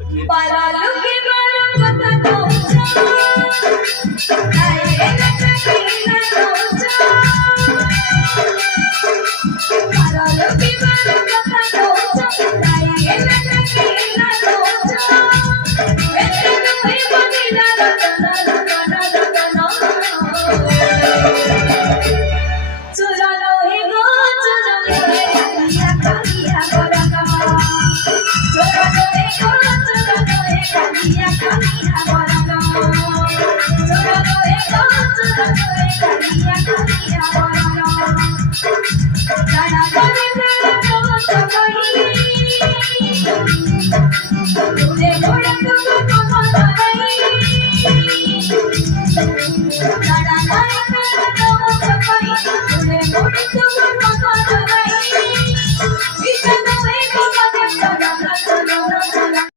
পালালো কি বড় কথা কওছো আরে কথা কি না কওছো পালালো কি বড় কথা কওছো আরে কথা কি না কওছো এতে তুই বলিলা রতনা রতনা রতনা চুরালো হে গো চুরালো হে কালিয়া কালিয়া বড়কা চুরালো হে গো চুরালো হে কালিয়া কালিয়া বড়কা চুরালো হে গো চুরালো হে কালিয়া কালিয়া বড়কা জানা করে প্রাণ কত কই